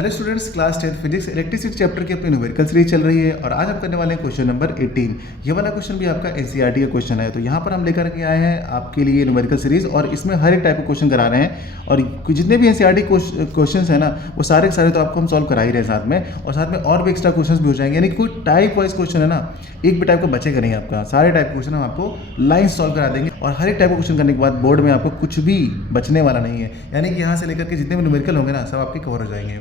Hello students, class 10 physics electricity chapter की अपनी numerical series चल रही है और आज हम करने वाले हैं क्वेश्चन नंबर 18। ये वाला क्वेश्चन भी आपका एनसीईआरटी का क्वेश्चन है। तो यहाँ पर हम लेकर के आए हैं आपके लिए न्यूमेरिकल सीरीज और इसमें हर एक टाइप के क्वेश्चन करा रहे हैं और जितने भी एनसीईआरटी क्वेश्चन है ना वो सारे के सारे तो आपको हम सॉल्व करा ही रहे हैं साथ में, और साथ में और भी एक्स्ट्रा क्वेश्चन भी हो जाएंगे। यानी कोई टाइप वाइज क्वेश्चन है ना, एक भी टाइप का बचेगा नहीं आपका, सारे टाइप के क्वेश्चन हम आपको लाइन सॉल्व करा देंगे और हर एक टाइप का क्वेश्चन करने के बाद बोर्ड में आपको कुछ भी बचने वाला नहीं है। यानी कि यहाँ से लेकर के जितने भी न्यूमेरिकल होंगे ना सब आपके कवर हो जाएंगे।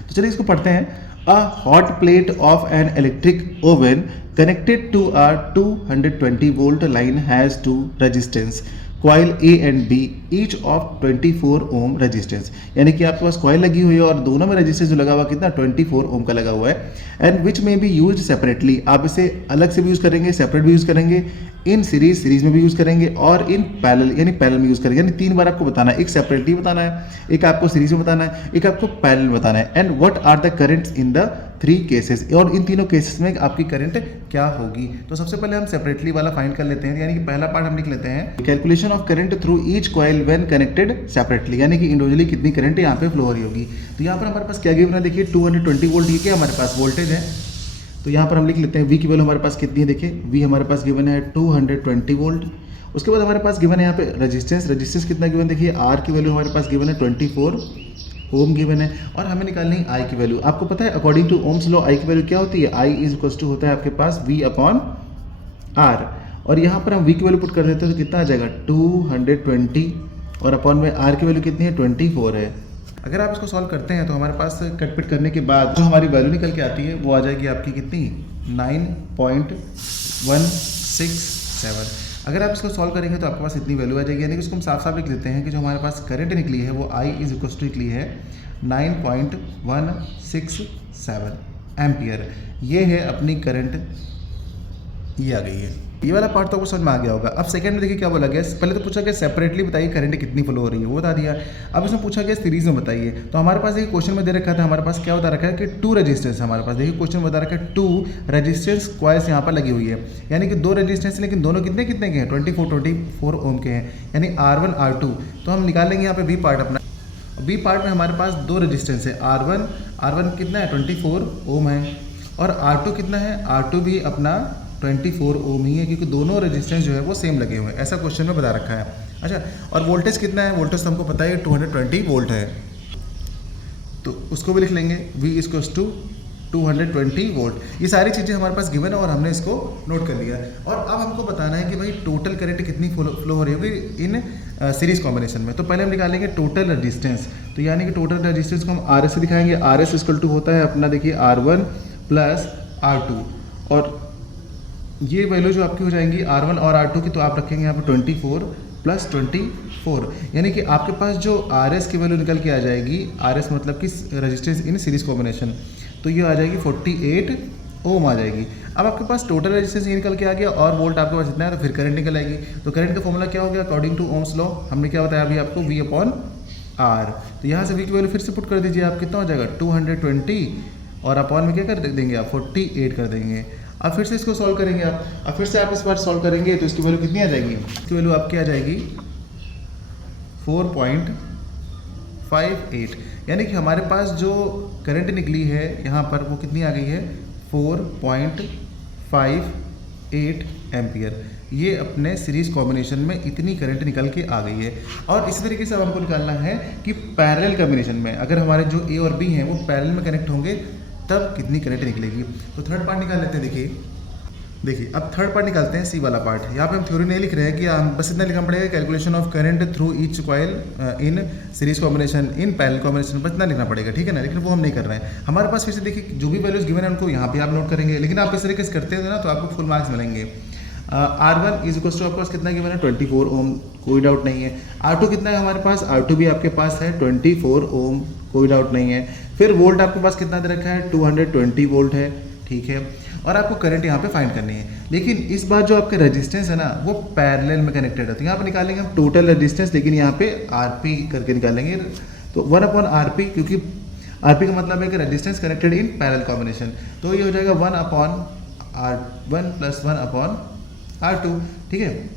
तो चलिए इसको पढ़ते हैं। A hot plate of an electric oven connected to a 220 volt line has two resistance coil A and B each of 24 ohm resistance. यानी कि आपके पास कॉइल लगी हुई है और दोनों में रेजिस्टेंस जो लगा हुआ कितना 24 ओम का लगा हुआ है। एंड विच में बी यूज सेपरेटली, आप इसे अलग से भी यूज़ करेंगे, सेपरेट भी यूज़ करेंगे, इन सीरीज में भी यूज़ करेंगे और इन पैरेलल यानी पैरेलल में यूज़ करेंगे। यानी तीन बार आपको बताना है, एक सेपरेटली बताना है, एक आपको सीरीज में बताना है, एक आपको पैरेलल में बताना है। And what are the currents in the 3 cases, और इन तीनों केसेस में आपकी करंट क्या होगी। तो सबसे पहले हम सेपरेटली वाला फाइंड कर लेते हैं। यानी कि पहला पार्ट हम लिख लेते हैं, calculation of current through each coil when connected separately, यानी कि इंडिविजुअली कितनी करंट यहाँ पे फ्लो हो रही होगी। तो यहाँ पर हमारे पास क्या गिवन है, देखिए 220 वोल्ट, ये क्या हमारे पास वोल्टेज है। तो यहाँ पर हम लिख लेते हैं वी की वैल्यू हमारे पास कितनी है, देखिए वी हमारे पास गिवन है 220 वोल्ट। उसके बाद हमारे पास गिवन है यहाँ पे रेजिस्टेंस कितना गिवन, देखिए आर की वैल्यू हमारे पास गिवन है 24 ओम गिवन है और हमें निकालनी है आई की वैल्यू। आपको पता है according to Ohm's law I की वैल्यू क्या होती है, आई इज इक्वल टू होता है आपके पास वी अपॉन आर। और यहाँ पर हम वी की वैल्यू पुट कर देते हैं तो कितना आ जाएगा 220 और अपॉन में आर की वैल्यू कितनी है 24 है। अगर आप इसको सॉल्व करते हैं तो हमारे पास कटपिट करने के बाद जो हमारी वैल्यू निकल के आती है वो आ जाएगी आपकी कितनी 9.167। अगर आप इसको सॉल्व करेंगे तो आपके पास इतनी वैल्यू आ जाएगी। यानी कि इसको हम साफ साफ लिख देते हैं कि जो हमारे पास करंट निकली है वो आई इज इक्वल टू निकली है 9.167 एम्पियर। ये है अपनी करंट, ये आ गई है। ये वाला पार्ट तो आपको समझ में आ गया होगा। अब सेकंड में देखिए क्या बोला गया, पहले तो पूछा गया सेपरेटली बताइए करंट कितनी फ्लो हो रही है, वो बता दिया। अब इसमें पूछा गया सीरीज में बताइए। तो हमारे पास देखिए क्वेश्चन में दे रखा था, हमारे पास क्या बता रखा है कि 2 रेजिस्टेंस हमारे पास, देखिए क्वेश्चन बता रखा है 2 रेजिस्टेंस कॉइल्स यहाँ पर लगी हुई है। यानी कि 2 रेजिस्टेंस, लेकिन दोनों कितने के हैं 24 ओम के हैं, यानी R1 R2। तो हम निकाल लेंगे यहाँ पे बी पार्ट अपना। बी पार्ट में हमारे पास 2 रेजिस्टेंस है, R1 कितना है 24 ओम है और R2 कितना है, R2 भी अपना 24 ओम ही है, क्योंकि दोनों रेजिस्टेंस जो है वो सेम लगे हुए हैं, ऐसा क्वेश्चन में बता रखा है। अच्छा, और वोल्टेज कितना है, वोल्टेज तो हमको पता है 220 वोल्ट है, तो उसको भी लिख लेंगे V इक्वल्स टू 220 वोल्ट। ये सारी चीज़ें हमारे पास गिवन है और हमने इसको नोट कर लिया। और अब हमको बताना है कि भाई टोटल करंट कितनी फ्लो हो रही होगी इन सीरीज कॉम्बिनेशन में। तो पहले हम निकालेंगे टोटल रेजिस्टेंस। तो यानी कि टोटल रेजिस्टेंस को हम RS से दिखाएंगे। RS इक्वल टू होता है अपना देखिए R1 प्लस R2, और ये वैल्यू जो आपकी हो जाएंगी R1 और R2 की, तो आप रखेंगे यहाँ पर 24 प्लस 24, यानी कि आपके पास जो RS की वैल्यू निकल के आ जाएगी, RS मतलब कि रेजिस्टेंस इन सीरीज कॉम्बिनेशन, तो ये आ जाएगी 48 ओम आ जाएगी। अब आपके पास टोटल रेजिस्टेंस ये निकल के आ गया और वोल्ट आपके पास इतना है, तो फिर करंट निकल आएगी। तो करंट का फॉर्मूला क्या हो गया अकॉर्डिंग टू ओम्स लॉ, हमने क्या बताया अभी आपको V अपॉन R। तो यहाँ से V की वैल्यू फिर से पुट कर दीजिए, आप कितना हो जाएगा 220 और अपॉन में क्या कर देंगे आप 48 कर देंगे। अब फिर से इसको सॉल्व करेंगे आप, अब फिर से आप इस बार सॉल्व करेंगे तो इसकी वैल्यू कितनी आ जाएगी, इसकी वैल्यू आपकी आ जाएगी 4.58। यानी कि हमारे पास जो करंट निकली है यहाँ पर वो कितनी आ गई है 4.58 एम्पियर। ये अपने सीरीज कॉम्बिनेशन में इतनी करंट निकल के आ गई है। और इसी तरीके से अब हमको निकालना है कि पैरेलल कॉम्बिनेशन में अगर हमारे जो ए और बी हैं वो पैरेलल में कनेक्ट होंगे तब कितनी करंट निकलेगी। तो थर्ड पार्ट निकाल लेते हैं। देखिए अब थर्ड पार्ट निकालते हैं, सी वाला पार्ट। यहाँ पे हम थ्योरी नहीं लिख रहे हैं कि हम बस इतना लिखना पड़ेगा, calculation of current through each coil in series combination in parallel combination, बस इतना लिखना पड़ेगा, ठीक है ना। लेकिन वो हम नहीं कर रहे हैं। हमारे पास फिर से देखिए जो भी वैल्यूज गिवन है उनको यहाँ पे आप नोट करेंगे, लेकिन आप इस तरीके से करते हो ना तो आपको फुल मार्क्स मिलेंगे। R1 इज इक्वल टू आपके पास कितना गिवन है 24 ओम, कोई डाउट नहीं है। R2 कितना है हमारे पास, R2 भी आपके पास है 24 ओम, कोई डाउट नहीं है। फिर वोल्ट आपके पास कितना दे रखा है 220 वोल्ट है, ठीक है। और आपको करंट यहाँ पे फाइंड करनी है, लेकिन इस बार जो आपके रेजिस्टेंस है ना वो पैरेलल में कनेक्टेड है। तो यहाँ पे निकालेंगे हम टोटल रेजिस्टेंस, लेकिन यहाँ पे RP करके निकालेंगे। तो 1 अपॉन RP, क्योंकि RP का मतलब है कि resistance connected in parallel combination, तो ये हो जाएगा 1 upon R1 plus 1 upon R2, ठीक है।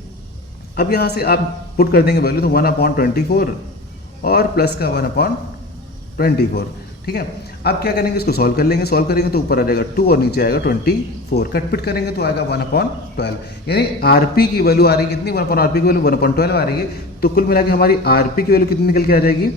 अब यहाँ से आप पुट कर देंगे वैल्यू, तो 1 अपॉन 24 और प्लस का 1 अपॉन 24, ठीक है। अब क्या करेंगे, इसको सॉल्व कर लेंगे, सॉल्व करेंगे तो ऊपर आ जाएगा 2 और नीचे आएगा 24, कटपिट करेंगे तो आएगा 1/12, यानी आरपी की वैल्यू आ रही है कितनी, 1/rp की वैल्यू 1/12 आ रही है। तो कुल मिला के हमारी आरपी की वैल्यू कितनी निकल के आ जाएगी,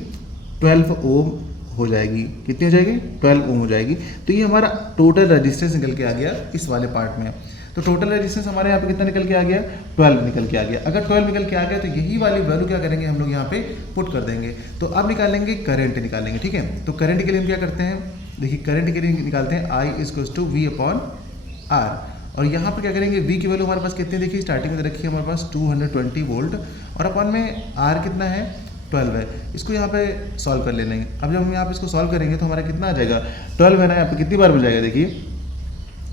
12 ओम हो जाएगी। कितनी हो जाएगी, 12 ओम हो जाएगी। तो ये हमारा टोटल रेजिस्टेंस निकल के आ गया इस वाले पार्ट में। तो टोटल रेजिस्टेंस हमारे यहाँ पे कितना निकल के आ गया, 12 निकल के आ गया। अगर 12 निकल के आ गया तो यही वाली वैल्यू क्या करेंगे हम लोग यहाँ पे पुट कर देंगे। तो अब निकालेंगे करंट निकालेंगे, ठीक है। तो करंट के लिए हम क्या करते हैं, देखिए करंट के लिए निकालते हैं I = V/R। और यहाँ पर क्या करेंगे, V की वैल्यू हमारे पास कितनी देखिए स्टार्टिंग में रखी है हमारे पास 220 वोल्ट, और अपन में R कितना है 12 है। इसको यहाँ पे सॉल्व कर लेंगे। अब जब हम यहाँ पे इसको सॉल्व करेंगे तो हमारा कितना आ जाएगा, 12 है ना, यहाँ पे कितनी बार बन जाएगा, देखिए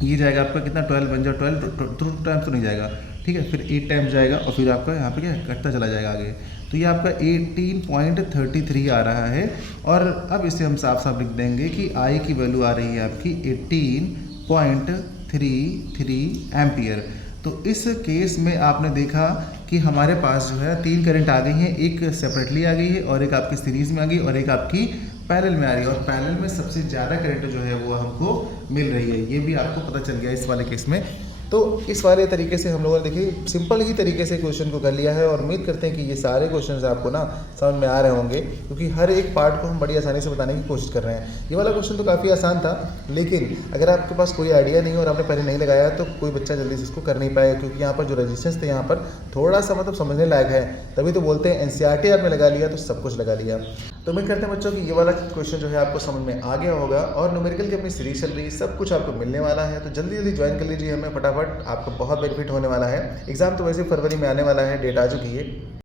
ये जाएगा आपका कितना 12 बन जाए 12 2 टाइम्स तो नहीं जाएगा, ठीक है, फिर 8 टाइम्स जाएगा और फिर आपका यहाँ पे क्या कटता चला जाएगा आगे। तो ये आपका 18.33 आ रहा है। और अब इसे हम साफ साफ लिख देंगे कि I की वैल्यू आ रही है आपकी 18.33 एम्पियर। तो इस केस में आपने देखा कि हमारे पास जो है 3 करंट आ गई हैं, एक सेपरेटली आ गई है और एक आपकी सीरीज़ में आ गई और एक आपकी पैरेलल में आ रही है। और पैरेलल में सबसे ज़्यादा करंट जो है वो हमको मिल रही है, ये भी आपको पता चल गया इस वाले केस में। तो इस वाले तरीके से हम लोगों ने देखिए सिंपल ही तरीके से क्वेश्चन को कर लिया है, और उम्मीद करते हैं कि ये सारे क्वेश्चंस आपको ना समझ में आ रहे होंगे, क्योंकि हर एक पार्ट को हम बड़ी आसानी से बताने की कोशिश कर रहे हैं। ये वाला क्वेश्चन तो काफ़ी आसान था, लेकिन अगर आपके पास कोई आइडिया नहीं और आपने पहले नहीं लगाया तो कोई बच्चा जल्दी से इसको कर नहीं पाएगा, क्योंकि यहाँ पर जो रजिस्टेंस थे यहाँ पर थोड़ा सा मतलब समझने लायक है। तभी तो बोलते हैं NCERT आपने लगा लिया तो सब कुछ लगा लिया। तो उम्मीद करते हैं बच्चों कि ये वाला क्वेश्चन जो है आपको समझ में आ गया होगा, और न्यूमेरिकल की अपनी सीरीज चल रही है, सब कुछ आपको मिलने वाला है। तो जल्दी जल्दी ज्वाइन कर लीजिए हमें फटाफट, आपको बहुत बेनिफिट होने वाला है। एग्जाम तो वैसे फरवरी में आने वाला है, डेट आ चुकी है।